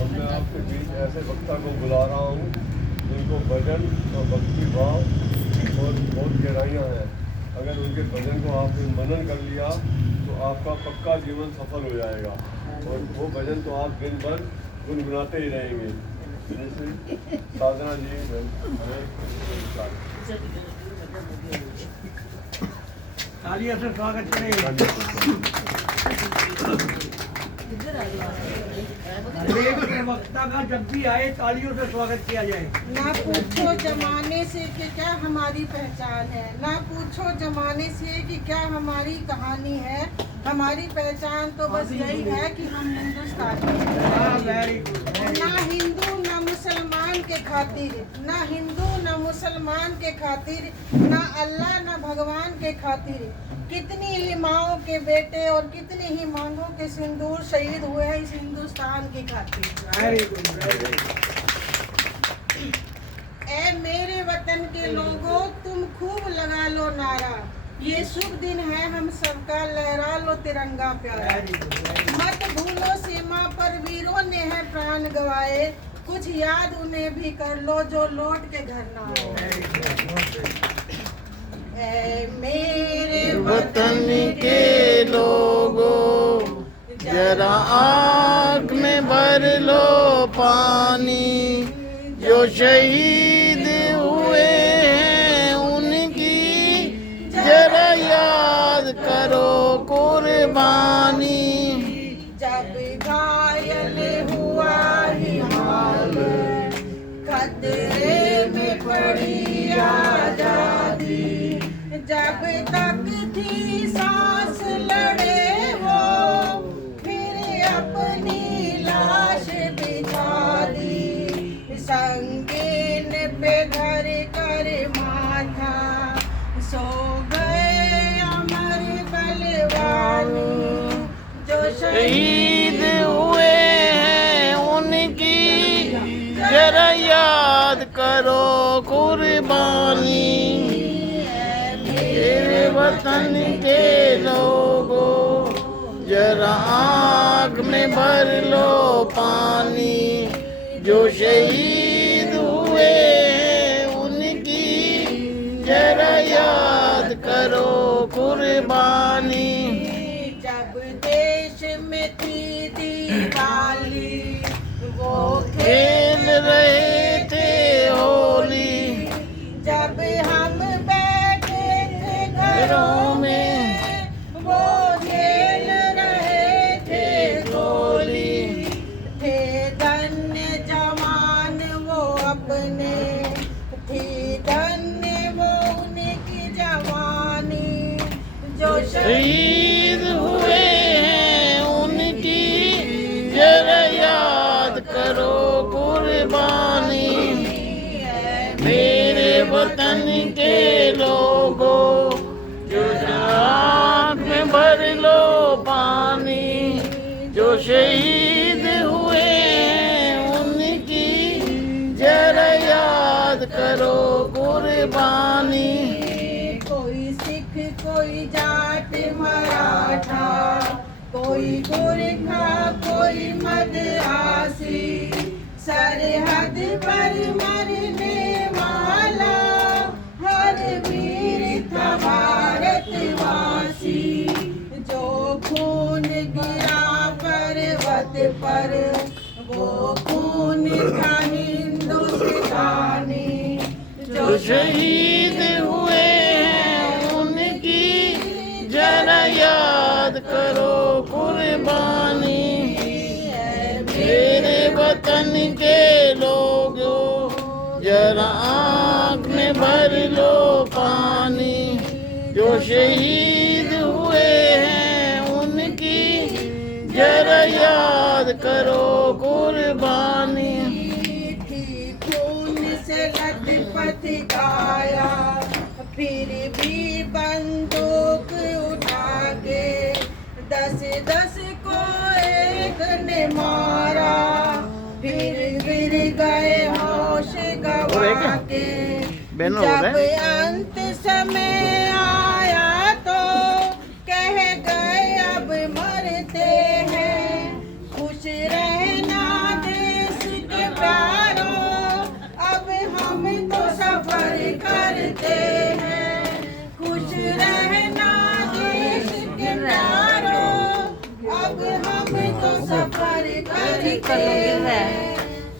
अब मैं आपके बीच ऐसे वक्ता को बुला रहा हूँ जिनको भजन और भक्ति भाव और बहुत गहराइयाँ हैं। अगर उनके भजन को आपने मनन कर लिया तो आपका पक्का जीवन सफल हो जाएगा और वो भजन तो आप दिन भर गुनगुनाते ही रहेंगे। जैसे साधना जी तालियों से स्वागत करें। एक प्रवक्ता का जब भी आए तालियों से स्वागत किया जाए। ना पूछो जमाने से कि क्या हमारी पहचान है, ना पूछो जमाने से कि क्या हमारी कहानी है। हमारी पहचान तो बस यही है कि हम हिंदुस्तानी हैं। ना हिंदू ना मुसलमान के खातिर, ना हिंदू ना मुसलमान के खातिर, ना अल्लाह ना भगवान के खातिर। कितनी ही माओं के बेटे और कितनी ही मांगों के सिंदूर शहीद हुए हैं इस हिंदुस्तान की खातिर। ऐ मेरे वतन के लोगों, तुम खूब लगा लो नारा। ये शुभ दिन है हम सबका, लहरा लो तिरंगा प्यारा। मत भूलो सीमा पर वीरों ने है प्राण गवाए, कुछ याद उन्हें भी कर लो जो लौट के घर ना आए। ऐ मेरे वतन के लोगों, जरा आँख में भर लो पानी। जो शहीद हुए हैं उनकी जरा याद करो कुर्बानी। जब घायल हुआ हिमालय, खतरे में पड़ी आजादी। जब तक थी सांस लड़े वो, फिर अपनी लाश बिछा दी। संगीन पे धर कर माथा, सो गए अमर बलवानी। जो शहीद हुए हैं उनकी जरा याद करो कुर्बानी। मेरे वतन के लोगों, जरा आँख में भर लो पानी। जो शहीद हुए हैं उनकी जरा याद करो कुर्बानी। जब देश में थी दिवाली, वो खेल रहे थे होली। जब हम बैठे थे घरों में, वो खेल रहे थे गोली। थे धन्य जवान वो अपने, थी धन्य वो उनकी जवानी। जो शहीद हुए हैं उनकी जरा याद करो कुर्बानी। मेरे वतन के लोगों, जो आँख में भर लो पानी। जो शहीद हुए हैं उनकी जरा याद करो कुर्बानी। कोई सिख कोई जाट मराठा, कोई गोरखा कोई मदरासी। सरहद पर मरने वाला हर वीर था भारतवासी। जो खून गिरा पर्वत पर, वो खून था हिंदुस्तानी। जो शहीद हुए हैं उनकी जरा याद करो कुर्बानी। मेरे वतन के लोगों, जरा आँख में भर लो पानी। जो शहीद हुए हैं उनकी जरा याद करो कुर्बानी। खून से लथपथ गाया, फिर भी बंदूक उठा के 10-10 को एक ने मारा। फिर गिर गए होश गवा के। जब अंत समय आया तो कह गए अब मरते हैं, खुश रहना दे तो सफर करते हैं।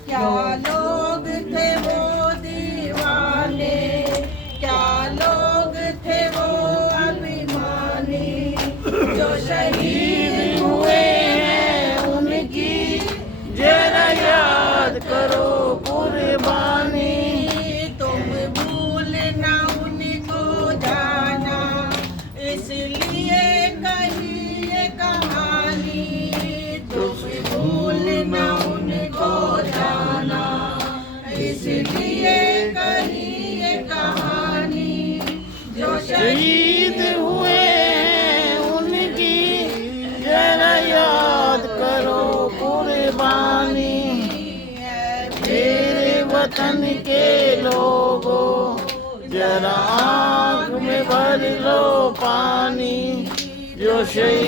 क्या लोग थे वो दीवाने, क्या लोग थे वो अभिमानी, जो शहीद हुए हैं उनकी जरा याद करो कुर्बानी। तुम भूल ना उनको जाना, इसलिए कही ये कहानी। तुम भूल ना उनको जाना, इसलिए कही ये कहानी। जो शहीद हुए हैं उनकी जरा याद करो कुर्बानी। मेरे वतन के लोगों जरा आँख में भर लो पानी, जो शहीद